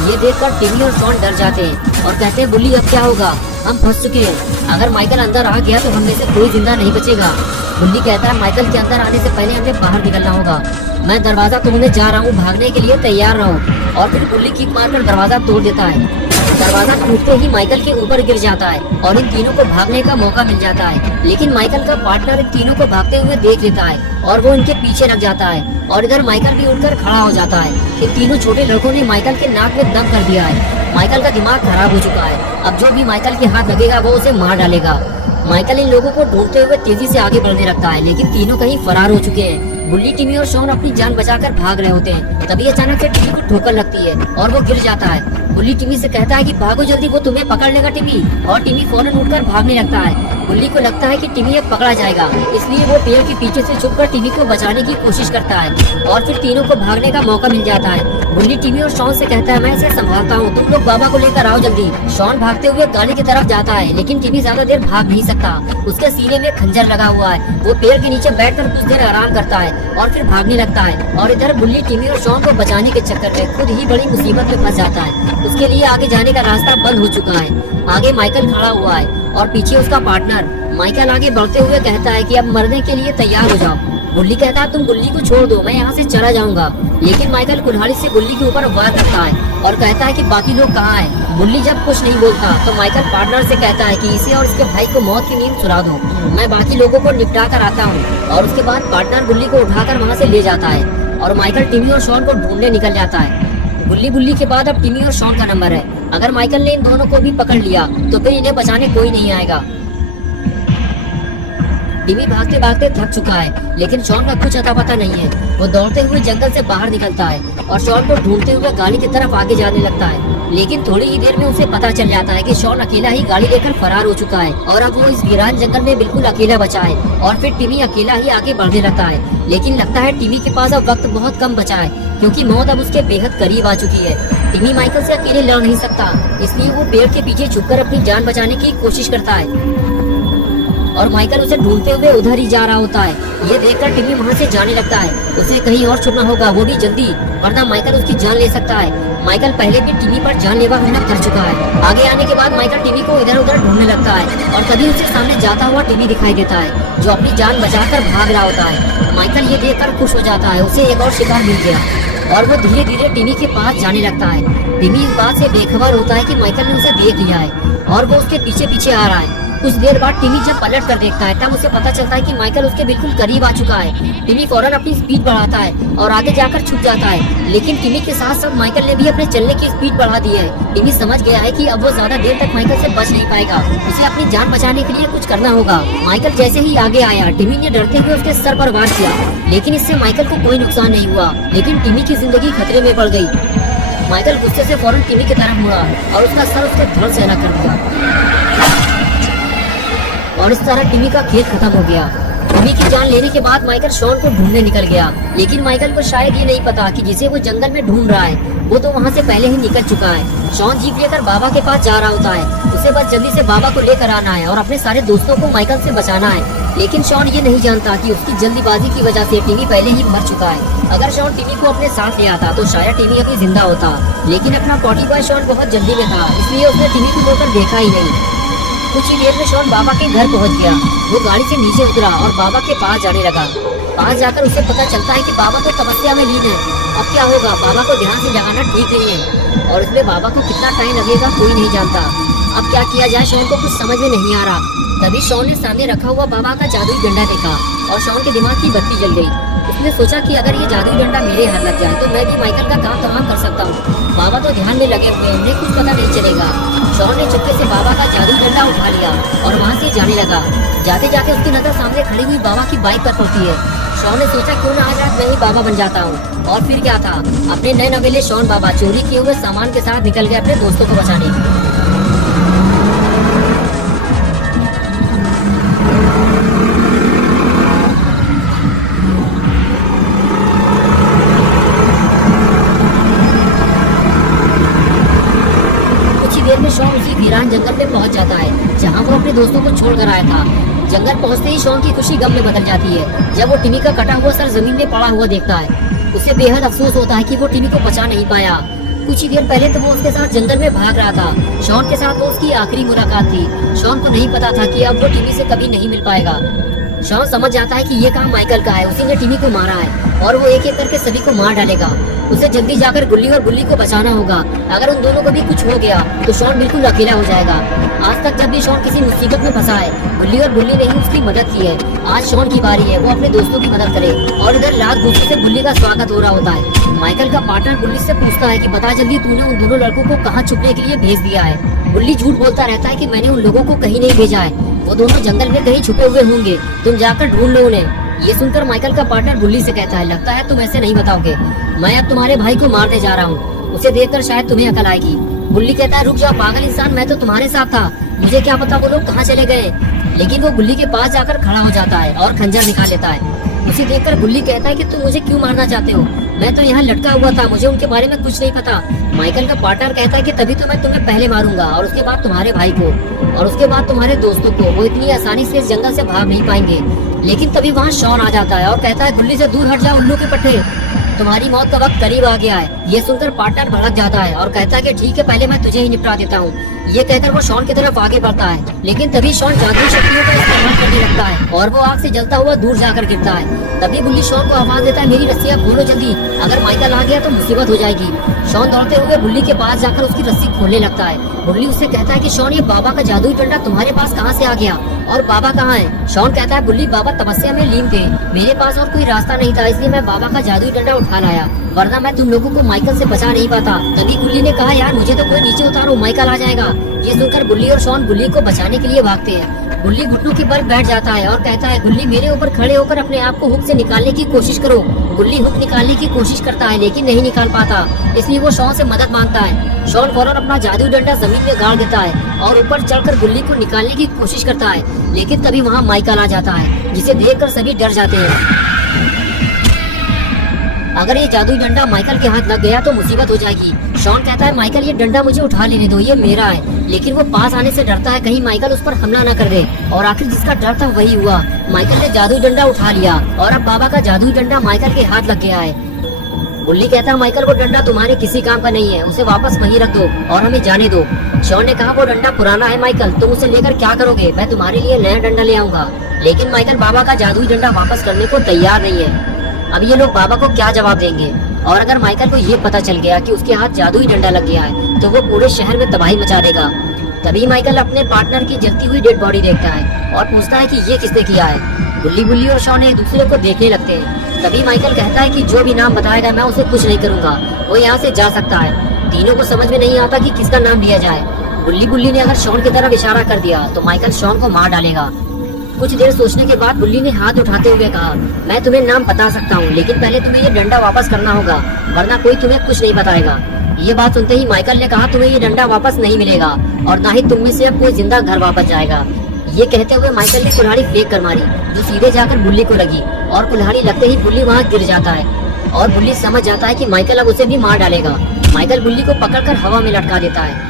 ये देखकर टिमी और शॉन डर जाते हैं और कहते हैं, बुल्ली अब क्या होगा, हम फंस चुके हैं। अगर माइकल अंदर आ गया तो हम में से कोई जिंदा नहीं बचेगा। बुल्ली कहता है, माइकल के अंदर आने से पहले हमें बाहर निकलना होगा। मैं दरवाजा तोड़ने जा रहा हूँ, भागने के लिए तैयार रहो। और फिर बुल्ली किक मारकर दरवाजा तोड़ देता है। दरवाजा टूटते ही माइकल के ऊपर गिर जाता है और इन तीनों को भागने का मौका मिल जाता है। लेकिन माइकल का पार्टनर इन तीनों को भागते हुए देख लेता है और वो इनके पीछे लग जाता है। और इधर माइकल भी उठकर खड़ा हो जाता है। इन तीनों छोटे लड़कों ने माइकल के नाक में दम कर दिया है। माइकल का दिमाग खराब हो चुका है। अब जो भी माइकल के हाथ लगेगा वो उसे मार डालेगा। माइकल इन लोगों को ढूंढते हुए तेजी से आगे बढ़ने लगता है, लेकिन तीनों कहीं फरार हो चुके हैं। बुल्ली, टिमी और शॉन अपनी जान बचाकर भाग रहे होते हैं। तभी अचानक से टिमी को ठोकर लगती है और वो गिर जाता है। बुल्ली टिमी से कहता है कि भागो जल्दी, वो तुम्हें पकड़ लेगा टिमी। और टिमी फौरन उठकर भागने लगता है। बुल्ली को लगता है कि टिमी अब पकड़ा जाएगा, इसलिए वो पेड़ के पीछे से छुपकर टिमी को बचाने की कोशिश करता है और फिर तीनों को भागने का मौका मिल जाता है। बुल्ली टिमी और शॉन से कहता है, मैं इसे संभालता हूँ, तुम लोग बाबा को लेकर आओ जल्दी। शॉन भागते हुए गाड़ी की तरफ जाता है, लेकिन टिमी ज्यादा देर भाग नहीं सकता। उसके सीने में खंजर लगा हुआ है। वो पेड़ के नीचे बैठकर कुछ देर आराम करता है और फिर भागने लगता है। और इधर बुल्ली, टिमी और शॉन को बचाने के चक्कर में खुद ही बड़ी मुसीबत में फंस जाता है। उसके लिए आगे जाने का रास्ता बंद हो चुका है। आगे माइकल खड़ा हुआ है और पीछे उसका पार्टनर। माइकल आगे बढ़ते हुए कहता है कि अब मरने के लिए तैयार हो जाओ। बुल्ली कहता है, तुम बुल्ली को छोड़ दो, मैं यहाँ से चला जाऊंगा। लेकिन माइकल कुल्हाड़ी से बुल्ली के ऊपर वार करता है और कहता है कि बाकी लोग कहाँ हैं। बुल्ली जब कुछ नहीं बोलता तो माइकल पार्टनर से कहता है कि इसे और इसके भाई को मौत की नींद सुला दो, मैं बाकी लोगों को निपटा कर आता हूँ। और उसके बाद पार्टनर बुल्ली को उठाकर वहाँ से ले जाता है और माइकल टिमी और शॉन को ढूंढने निकल जाता है। बुल्ली के बाद अब टिमी और शॉन का नंबर है। अगर माइकल ने इन दोनों को भी पकड़ लिया तो फिर इन्हें बचाने कोई नहीं आएगा। टिमी भागते भागते थक चुका है, लेकिन शॉन का कुछ अता पता नहीं है। वो दौड़ते हुए जंगल से बाहर निकलता है और शॉन को ढूंढते हुए गाड़ी की तरफ आगे जाने लगता है। लेकिन थोड़ी ही देर में उसे पता चल जाता है कि शॉन अकेला ही गाड़ी लेकर फरार हो चुका है और अब वो इस वीरान जंगल में बिल्कुल अकेला बचा है। और फिर टिमी अकेला ही आगे बढ़ने लगता है, लेकिन लगता है टिमी के पास अब वक्त बहुत कम बचा है, क्योंकि मौत अब उसके बेहद करीब आ चुकी है। टिमी माइकल से अकेले लड़ नहीं सकता, इसलिए वो पेड़ के पीछे छुपकर अपनी जान बचाने की कोशिश करता है और माइकल उसे ढूंढते हुए उधर ही जा रहा होता है। ये देखकर टिमी वहाँ से जाने लगता है। उसे कहीं और छुपना होगा, वो भी जल्दी, वरना माइकल उसकी जान ले सकता है। माइकल पहले भी टिमी पर जानलेवा हमला कर चुका है। आगे आने के बाद माइकल टिमी को इधर उधर ढूंढने लगता है और तभी उसे सामने जाता हुआ टिमी दिखाई देता है, जो अपनी जान बचाकर भाग रहा होता है। माइकल ये देखकर खुश हो जाता है, उसे एक और शिकार मिल गया और वो धीरे धीरे टिमी के पास जाने लगता है। टिमी इस बात से बेखबर होता है कि माइकल ने उसे देख लिया है और वो उसके पीछे पीछे आ रहा है। कुछ देर बाद टिमी जब पलट कर देखता है, तब उसे पता चलता है कि माइकल उसके बिल्कुल करीब आ चुका है। टिमी फौरन अपनी स्पीड बढ़ाता है और आगे जाकर छुप जाता है, लेकिन टिमी के साथ साथ माइकल ने भी अपने चलने की स्पीड बढ़ा दी है। टिमी समझ गया है कि अब वो ज्यादा देर तक माइकल से बच नहीं पाएगा, उसे अपनी जान बचाने के लिए कुछ करना होगा। माइकल जैसे ही आगे आया, टिमी ने डरते हुए उसके सर पर वार किया, लेकिन इससे माइकल को कोई नुकसान नहीं हुआ, लेकिन टिमी की जिंदगी खतरे में पड़ गई। माइकल गुस्से से फौरन टिमी की तरफ मुड़ा और उसका सर उसके धड़ से अलग कर दिया और इस तरह टिमी का खेल खत्म हो गया। टिमी की जान लेने के बाद माइकल शॉन को ढूंढने निकल गया, लेकिन माइकल को शायद ये नहीं पता कि जिसे वो जंगल में ढूंढ रहा है वो तो वहाँ से पहले ही निकल चुका है। शॉन जीप लेकर बाबा के पास जा रहा होता है, उसे बस जल्दी से बाबा को लेकर आना है और अपने सारे दोस्तों को माइकल से बचाना है। लेकिन शॉन ये नहीं जानता कि उसकी जल्दीबाजी की वजह से टिमी पहले ही मर चुका है। अगर शॉन टिमी को अपने साथ ले आता तो शायद टिमी अभी जिंदा होता, लेकिन अपना पॉटी बॉय शॉन बहुत जल्दी में था, इसलिए उसने टिमी को होकर देखा ही नहीं। कुछ ही देर में शॉन बाबा के घर पहुंच गया। वो गाड़ी से नीचे उतरा और बाबा के पास जाने लगा। पास जाकर उसे पता चलता है कि बाबा तो तपस्या में लीन है। अब क्या होगा, बाबा को ध्यान से जगाना ठीक नहीं है और इसमें बाबा को कितना टाइम लगेगा कोई नहीं जानता। अब क्या किया जाए, शॉन को कुछ समझ में नहीं आ रहा। तभी शॉन ने सामने रखा हुआ बाबा का जादुई डंडा देखा और शॉन के दिमाग की बत्ती जल गई। उसने सोचा कि अगर ये जादुई डंडा मेरे हाथ लग जाए तो मैं भी माइकल का काम तमाम कर सकता हूँ। बाबा तो ध्यान में लगे हुए, उन्हें कुछ पता नहीं चलेगा। शॉन ने चुपके से बाबा का जादुई डंडा उठा लिया और वहाँ से जाने लगा। जाते जाते उसकी नजर सामने खड़ी हुई बाबा की बाइक पर पड़ती है। शॉन ने सोचा क्यों ना आज रात मैं ही बाबा बन जाता हूँ। और फिर क्या था, अपने नए नवेले शॉन बाबा चोरी किए हुए सामान के साथ निकल गए अपने दोस्तों को बचाने। देर में शॉन उसी वीरान जंगल में पहुंच जाता है जहां वो अपने दोस्तों को छोड़कर आया था। जंगल पहुंचते ही शॉन की खुशी गम में बदल जाती है जब वो टिमी का कटा हुआ सर जमीन में पड़ा हुआ देखता है। उसे बेहद अफसोस होता है कि वो टिमी को बचा नहीं पाया। कुछ ही देर पहले तो वो उसके साथ जंगल में भाग रहा था। शॉन के साथ वो उसकी आखिरी मुलाकात थी। शॉन को नहीं पता था कि अब वो टिमी से कभी नहीं मिल पाएगा। शॉन समझ जाता है कि ये काम माइकल का है, उसी ने टिमी को मारा है और वो एक एक करके सभी को मार डालेगा। उसे जल्दी जाकर गुल्ली और बुल्ली को बचाना होगा। अगर उन दोनों को भी कुछ हो गया तो शॉन बिल्कुल अकेला हो जाएगा। आज तक जब भी शॉन किसी मुसीबत में फंसा है, गुल्ली और बुल्ली ने ही उसकी मदद की है। आज शॉन की बारी है, वो अपने दोस्तों की मदद करे। और इधर लाख गुस्से से बुल्ली का स्वागत हो रहा होता है। माइकल का पार्टनर बुल्ली से पूछता है कि बता जल्दी, तूने उन दोनों लड़कों को कहाँ छुपने के लिए भेज दिया है। बुल्ली झूठ बोलता रहता है कि मैंने उन लोगों को कहीं नहीं भेजा है, वो दोनों जंगल में कहीं छुपे हुए होंगे, तुम जाकर ढूंढ लो उन्हें। ये सुनकर माइकल का पार्टनर बुल्ली से कहता है, लगता है तुम ऐसे नहीं बताओगे, मैं अब तुम्हारे भाई को मारने जा रहा हूँ, उसे देखकर शायद तुम्हें अकल आएगी। बुल्ली कहता है, रुक जाओ पागल इंसान, मैं तो तुम्हारे साथ था, मुझे क्या पता वो लोग कहाँ चले गए। लेकिन वो बुल्ली के पास जाकर खड़ा हो जाता है और खंजर निकाल लेता है। उसे देखकर बुल्ली कहता है कि तुम मुझे क्यों मारना चाहते हो, मैं तो यहाँ लटका हुआ था, मुझे उनके बारे में कुछ नहीं पता। माइकल का पार्टनर कहता है कि तभी तो मैं तुम्हें पहले मारूंगा और उसके बाद तुम्हारे भाई को और उसके बाद तुम्हारे दोस्तों को। वो इतनी आसानी से इस जंगल से भाग नहीं पाएंगे। लेकिन तभी वहाँ शॉन आ जाता है और कहता है, गुल्ली से दूर हट जाओ उल्लू के पट्टे, तुम्हारी मौत का वक्त करीब आ गया है। ये सुनकर पार्टनर भड़क जाता है और कहता है कि ठीक है, पहले मैं तुझे ही निपटा देता हूँ। ये कहकर वो शॉन की तरफ आगे बढ़ता है, लेकिन तभी शॉन जादुई शक्तियों का इस्तेमाल करने लगता है और वो आग से जलता हुआ दूर जाकर गिरता है। तभी बुल्ली शॉन को आवाज देता है, मेरी रस्सियाँ खोलो जल्दी, अगर माइकल आ गया तो मुसीबत हो जाएगी। शॉन दौड़ते हुए बुल्ली के पास जाकर उसकी रस्सी खोलने लगता है। बुल्ली उससे कहता है कि शॉन, ये बाबा का जादुई डंडा तुम्हारे पास कहाँ से आ गया और बाबा कहाँ है? शॉन कहता है, बुल्ली, बाबा तपस्या में लीन थे, मेरे पास और कोई रास्ता नहीं था, इसलिए मैं बाबा का जादुई डंडा उठा लाया, वरना मैं तुम लोगों को माइकल से बचा नहीं पाता। तभी बुल्ली ने कहा, यार मुझे तो कोई नीचे उतारो, माइकल आ जाएगा। ये सुनकर बुल्ली और शॉन बुल्ली को बचाने के लिए भागते हैं। गुल्ली घुटनों के बल बैठ जाता है और कहता है, गुल्ली मेरे ऊपर खड़े होकर अपने आप को हुक से निकालने की कोशिश करो। गुल्ली हुक निकालने की कोशिश करता है लेकिन नहीं निकाल पाता, इसलिए वो शॉन से मदद मांगता है। शॉन फौरन अपना जादुई डंडा जमीन में गाड़ देता है और ऊपर चढ़कर गुल्ली को निकालने की कोशिश करता है, लेकिन तभी वहाँ माइकल आ जाता है, जिसे देखकर सभी डर जाते हैं। अगर ये जादुई डंडा माइकल के हाथ लग गया तो मुसीबत हो जाएगी। शॉन कहता है, माइकल ये डंडा मुझे उठा लेने दो, ये मेरा है। लेकिन वो पास आने से डरता है कहीं माइकल उस पर हमला न कर दे, और आखिर जिसका डर था वही हुआ। माइकल ने जादुई डंडा उठा लिया और अब बाबा का जादुई डंडा माइकल के हाथ लग गया है। गुल्ली कहता है, माइकल वो डंडा तुम्हारे किसी काम का नहीं है, उसे वापस वहीं रख दो और हमें जाने दो। शॉन ने कहा, वो डंडा पुराना है माइकल, तुम उसे लेकर क्या करोगे? मैं तुम्हारे लिए नया डंडा ले आऊंगा। लेकिन माइकल बाबा का जादुई डंडा वापस करने को तैयार नहीं है। अब ये लोग बाबा को क्या जवाब देंगे? और अगर माइकल को ये पता चल गया कि उसके हाथ जादुई डंडा लग गया है तो वो पूरे शहर में तबाही मचा देगा। तभी माइकल अपने पार्टनर की जलती हुई डेड बॉडी देखता है और पूछता है कि ये किसने किया है। गुल्ली बुल्ली और शॉन एक दूसरे को देखने लगते हैं। तभी माइकल कहता है कि जो भी नाम बताएगा मैं उसे कुछ नहीं करूंगा, वो यहाँ से जा सकता है। तीनों को समझ में नहीं आता कि किसका नाम लिया जाए। गुल्ली बुल्ली ने अगर शॉन की तरफ इशारा कर दिया तो माइकल शॉन को मार डालेगा। कुछ देर सोचने के बाद बुल्ली ने हाथ उठाते हुए कहा, मैं तुम्हें नाम बता सकता हूँ, लेकिन पहले तुम्हें ये डंडा वापस करना होगा, वरना कोई तुम्हें कुछ नहीं बताएगा। ये बात सुनते ही माइकल ने कहा, तुम्हें ये डंडा वापस नहीं मिलेगा और ना ही तुम में से अब कोई जिंदा घर वापस जाएगा। ये कहते हुए माइकल ने कुल्हाड़ी फेंक कर मारी, जो सीधे जाकर बुल्ली को लगी, और कुल्हाड़ी लगते ही बुल्ली वहाँ गिर जाता है और बुल्ली समझ जाता है कि माइकल अब उसे भी मार डालेगा। माइकल बुल्ली को पकड़कर हवा में लटका देता है।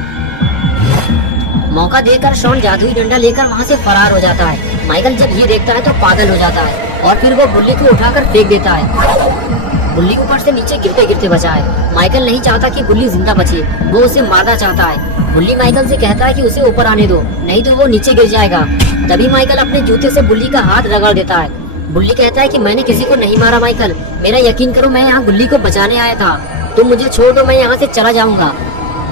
मौका देकर शॉन जादुई डंडा लेकर वहाँ से फरार हो जाता है। माइकल जब ये देखता है तो पागल हो जाता है और फिर वो बुल्ली को उठाकर फेंक देता है। बुल्ली ऊपर से नीचे गिरते गिरते बचा है। माइकल नहीं चाहता कि बुल्ली जिंदा बचे, वो उसे मारना चाहता है। बुल्ली माइकल से कहता है कि उसे ऊपर आने दो, नहीं तो वो नीचे गिर जाएगा। तभी माइकल अपने जूते से बुल्ली का हाथ रगड़ देता है। बुल्ली कहता है कि मैंने किसी को नहीं मारा माइकल, मेरा यकीन करो, मैं यहाँ बुल्ली को बचाने आया था, तुम मुझे छोड़ दो, मैं यहाँ से चला जाऊंगा।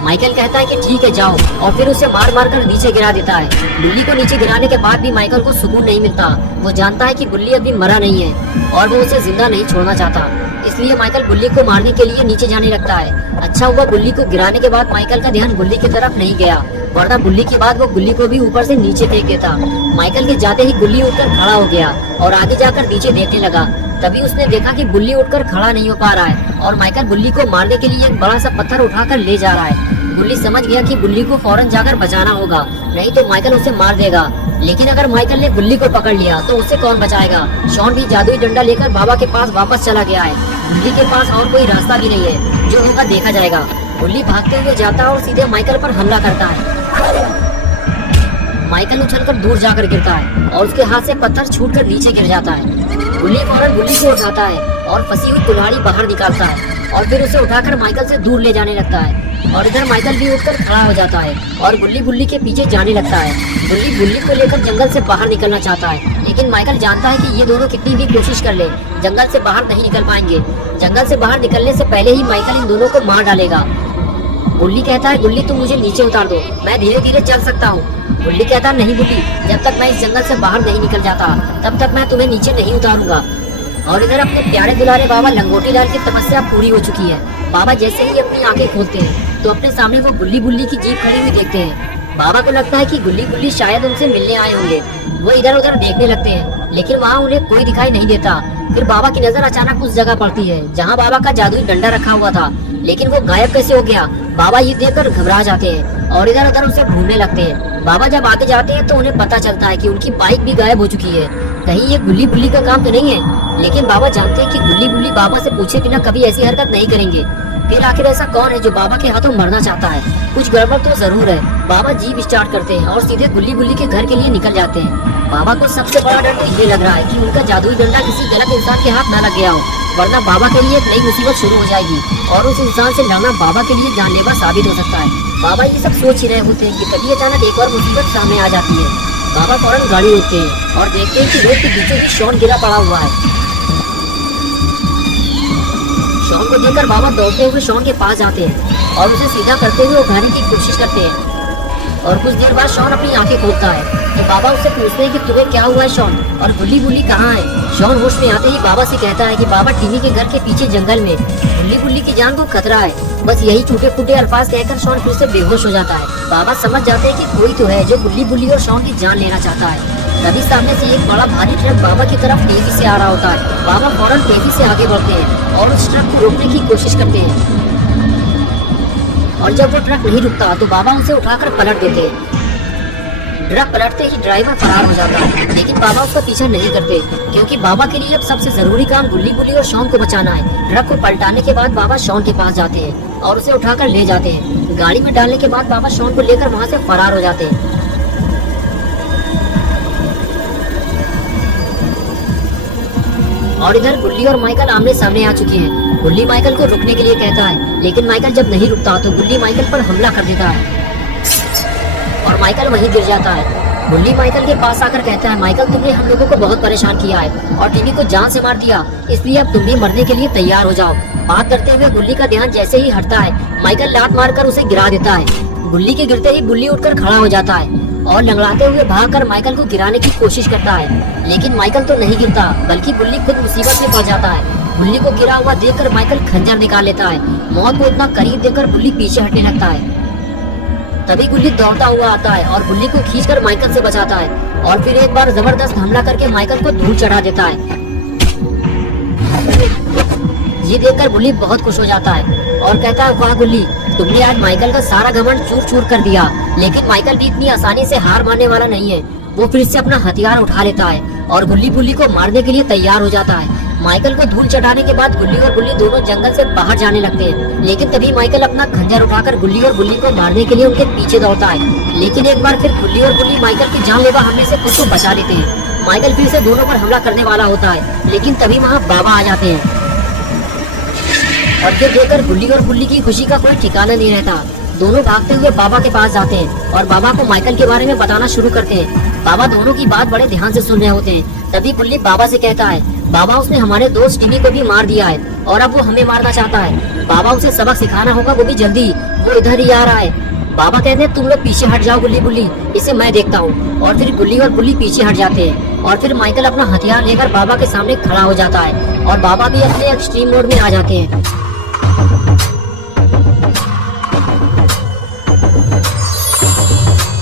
माइकल कहता है कि ठीक है जाओ, और फिर उसे मार मार कर नीचे गिरा देता है। बुल्ली को नीचे गिराने के बाद भी माइकल को सुकून नहीं मिलता। वो जानता है कि बुल्ली अभी मरा नहीं है और वो उसे जिंदा नहीं छोड़ना चाहता, इसलिए माइकल बुल्ली को मारने के लिए नीचे जाने लगता है। अच्छा हुआ बुल्ली को गिराने के बाद माइकल का ध्यान बुल्ली की तरफ नहीं गया, वरना बुल्ली के बाद वो बुल्ली को भी ऊपर से नीचे फेंक देता। माइकल के जाते ही बुल्ली उठकर खड़ा हो गया और आगे जाकर नीचे देखने लगा। तभी उसने देखा कि बुल्ली उठकर खड़ा नहीं हो पा रहा है और माइकल बुल्ली को मारने के लिए एक बड़ा सा पत्थर उठाकर ले जा रहा है। बुल्ली समझ गया कि बुल्ली को फौरन जाकर बचाना होगा, नहीं तो माइकल उसे मार देगा। लेकिन अगर माइकल ने बुल्ली को पकड़ लिया तो उसे कौन बचाएगा? शॉन भी जादुई डंडा लेकर बाबा के पास वापस चला गया है। बुल्ली के पास और कोई रास्ता भी नहीं है, जो होगा देखा जाएगा। बुल्ली भागते हुए जाता है और सीधे माइकल पर हमला करता है। माइकल उछलकर दूर जाकर गिरता है और उसके हाथ से पत्थर छूटकर नीचे गिर जाता है। बुल्ली फौरन बुल्ली को उठाता है और फंसी हुई कुल्हाड़ी बाहर निकालता है और फिर उसे उठाकर माइकल से दूर ले जाने लगता है। और इधर माइकल भी उठकर खड़ा हो जाता है और बुल्ली बुल्ली के पीछे जाने लगता है। बुल्ली बुल्ली को लेकर जंगल से बाहर निकलना चाहता है, लेकिन माइकल जानता है कि ये दोनों कितनी भी कोशिश कर ले, जंगल से बाहर नहीं निकल पाएंगे। जंगल से बाहर निकलने से पहले ही माइकल इन दोनों को मार डालेगा। बुल्ली कहता है, बुल्ली तुम मुझे नीचे उतार दो, मैं धीरे धीरे चल सकता हूँ। बुल्ली कहता है, नहीं बुल्ली, जब तक मैं इस जंगल से बाहर नहीं निकल जाता तब तक मैं तुम्हें नीचे नहीं उतारूंगा। और इधर अपने प्यारे दुलारे बाबा लंगोटी लाल की तपस्या पूरी हो चुकी है। बाबा जैसे ही अपनी आंखें खोलते हैं तो अपने सामने वो गुल्ली बुल्ली की जीप खड़ी हुई देखते हैं। बाबा को लगता है कि गुल्ली बुल्ली शायद उनसे मिलने आए होंगे। वो इधर उधर देखने लगते हैं, लेकिन वहाँ उन्हें कोई दिखाई नहीं देता। फिर बाबा की नजर अचानक उस जगह पड़ती है जहाँ बाबा का जादुई डंडा रखा हुआ था, लेकिन वो गायब कैसे हो गया? बाबा ये देखकर घबरा जाते हैं और इधर उधर उसे ढूंढने लगते हैं। बाबा जब आगे जाते हैं तो उन्हें पता चलता है कि उनकी बाइक भी गायब हो चुकी है। कहीं ये गुल्ली बुल्ली का काम तो नहीं है? लेकिन बाबा जानते हैं कि गुल्ली बुल्ली बाबा से पूछे बिना कभी ऐसी हरकत नहीं करेंगे। फिर आखिर ऐसा कौन है जो बाबा के हाथों मरना चाहता है? कुछ गड़बड़ तो जरूर है। बाबा जीप स्टार्ट करते हैं और सीधे गुल्ली बुल्ली के घर के लिए निकल जाते हैं। बाबा को सबसे बड़ा डर तो ये लग रहा है कि उनका जादुई डंडा किसी गलत इंसान के हाथ न लग गया हो, वरना बाबा के लिए एक नई मुसीबत शुरू हो जाएगी और उस इंसान से लड़ना बाबा के लिए जानलेवा साबित हो सकता है। बाबा ये सब सोच ही रहे होते हैं कि तभी अचानक एक और मुसीबत सामने आ जाती है। बाबा फौरन गाड़ी रोकते हैं और देखते हैं कि रोड के बीचों बीच शॉन गिरा पड़ा हुआ है। शॉन को देखकर बाबा दौड़ते हुए शॉन के पास जाते हैं और उसे सीधा करते हुए उठाने की कोशिश करते हैं। और कुछ देर बाद शॉन अपनी आंखें खोलता है तो बाबा उससे पूछते हैं कि तुम्हें क्या हुआ है शॉन, और गुल्ली बुल्ली कहाँ है? शॉन होश में आते ही बाबा से कहता है कि बाबा टीमी के घर के पीछे जंगल में गुल्ली बुल्ली की जान को खतरा है। बस यही टूटे फूटे अल्फाज कहकर शॉन फिर से बेहोश हो जाता है। बाबा समझ जाते हैं कि कोई तो है जो गुल्ली बुल्ली और शॉन की जान लेना चाहता है। तभी सामने से एक बड़ा भारी ट्रक बाबा की तरफ तेजी से आ रहा होता है। बाबा फौरन तेजी से आगे बढ़ते हैं और उस ट्रक को रोकने की कोशिश करते हैं, और जब वो ट्रक नहीं रुकता तो बाबा उसे उठाकर पलट देते हैं। ट्रक पलटते ही ड्राइवर फरार हो जाता है, लेकिन बाबा उसका पीछा नहीं करते, क्योंकि बाबा के लिए अब सबसे जरूरी काम गुल्ली बुल्ली और शॉन को बचाना है। ट्रक को पलटाने के बाद बाबा शॉन के पास जाते हैं और उसे उठाकर ले जाते हैं। गाड़ी में डालने के बाद बाबा शॉन को लेकर वहाँ से फरार हो जाते हैं। और इधर गुल्ली और माइकल आमने सामने आ चुके हैं। गुल्ली माइकल को रुकने के लिए कहता है, लेकिन माइकल जब नहीं रुकता तो गुल्ली माइकल पर हमला कर देता है और माइकल वहीं गिर जाता है। गुल्ली माइकल के पास आकर कहता है, माइकल तुमने हम लोगों को बहुत परेशान किया है और टिमी को जान से मार दिया, इसलिए अब तुम भी मरने के लिए तैयार हो जाओ। बात करते हुए गुल्ली का ध्यान जैसे ही हटता है, माइकल लात मारकर उसे गिरा देता है। गुल्ली के गिरते ही गुल्ली उठकर खड़ा हो जाता है और लंगड़ाते हुए भागकर माइकल को गिराने की कोशिश करता है, लेकिन माइकल तो नहीं गिरता, बल्कि गुल्ली खुद मुसीबत में पड़ जाता है। गुल्ली को गिरा हुआ देखकर माइकल खंजर निकाल लेता है। मौत को इतना करीब देखकर गुल्ली पीछे हटने लगता है। तभी गुल्ली दौड़ता हुआ आता है और गुल्ली को खींचकर माइकल से बचाता है और फिर एक बार जबरदस्त हमला करके माइकल को धूल चढ़ा देता है। ये देखकर गुल्ली बहुत खुश हो जाता है और कहता है, वाह गुल्ली, तुमने आज माइकल का सारा घमंड चूर चूर कर दिया। लेकिन माइकल भी इतनी आसानी से हार मानने वाला नहीं है। वो फिर से अपना हथियार उठा लेता है और गुल्ली बुल्ली को मारने के लिए तैयार हो जाता है। माइकल को धूल चढ़ाने के बाद गुल्ली और बुल्ली दोनों जंगल से बाहर जाने लगते हैं, लेकिन तभी माइकल अपना खंजर उठाकर गुल्ली और बुल्ली को मारने के लिए उनके पीछे दौड़ता है। लेकिन एक बार फिर गुल्ली और बुल्ली माइकल की जानलेवा हमले से खुद को बचा लेते हैं। माइकल फिर से दोनों पर हमला करने वाला होता है, लेकिन तभी वहाँ बाबा आ जाते हैं और ये देखकर गुल्ली और बुल्ली की खुशी का कोई ठिकाना नहीं रहता। दोनों भागते हुए बाबा के पास जाते हैं और बाबा को माइकल के बारे में बताना शुरू करते हैं। बाबा दोनों की बात बड़े ध्यान से सुन रहे होते हैं। तभी गुल्ली बाबा से कहता है, बाबा उसने हमारे दोस्त टिमी को भी मार दिया है और अब वो हमें मारना चाहता है। बाबा उसे सबक सिखाना होगा, वो भी जल्दी, वो इधर ही आ रहा है। बाबा कहते हैं, तुम लोग पीछे हट जाओ गुल्ली बुल्ली, इसे मैं देखता हूँ। और फिर गुल्ली और बुल्ली पीछे हट जाते हैं और फिर माइकल अपना हथियार लेकर बाबा के सामने खड़ा हो जाता है और बाबा भी अपने एक्सट्रीम मोड में आ जाते हैं।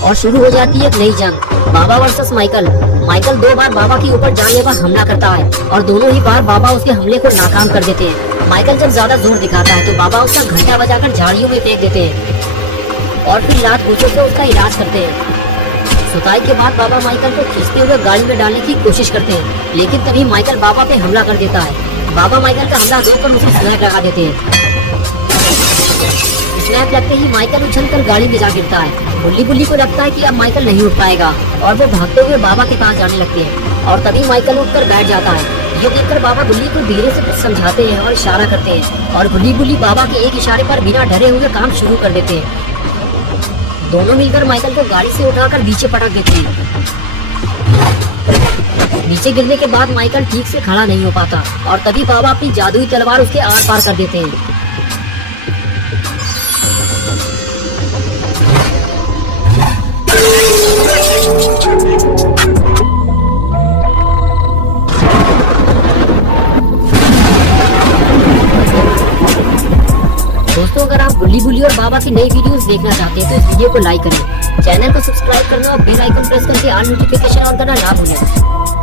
और शुरू हो जाती है एक नई जंग, बाबा वर्सेस माइकल। माइकल 2 बार बाबा के ऊपर जानलेवा हमला करता है और दोनों ही बार बाबा उसके हमले को नाकाम कर देते हैं। माइकल जब ज्यादा जोर दिखाता है तो बाबा उसका घंटा बजाकर झाड़ियों में फेंक देते हैं और फिर लात घूंसे से उसका इलाज करते हैं। सुताई के बाद बाबा माइकल को खींचते हुए गाड़ी में डालने की कोशिश करते हैं, लेकिन तभी माइकल बाबा पे हमला कर देता है। बाबा माइकल का हमला रोककर उसे स्नैप लगा देते हैं। स्नैप लगते ही माइकल उछलकर गाड़ी में जा गिरता है। गुल्ली बुल्ली को लगता है कि अब माइकल नहीं उठ पाएगा और वो भागते हुए बाबा के पास जाने लगते हैं और तभी माइकल उठकर बैठ जाता है। ये देखकर बाबा गुल्ली को धीरे से कुछ समझाते हैं और इशारा करते हैं और गुल्ली बुल्ली बाबा के एक इशारे पर बिना डरे हुए काम शुरू कर देते हैं। दोनों मिलकर माइकल को गाड़ी से उठाकर नीचे पटक देते हैं। नीचे गिरने के बाद माइकल ठीक से खड़ा नहीं हो पाता और तभी बाबा अपनी जादुई तलवार उसके आर पार कर देते हैं। दोस्तों, अगर आप गुल्ली बुल्ली और बाबा की नई वीडियोस देखना चाहते हैं तो इस वीडियो को लाइक करें, चैनल को सब्सक्राइब करना और बेल आइकन प्रेस करके ऑल नोटिफिकेशन ऑन करना ना भूलें।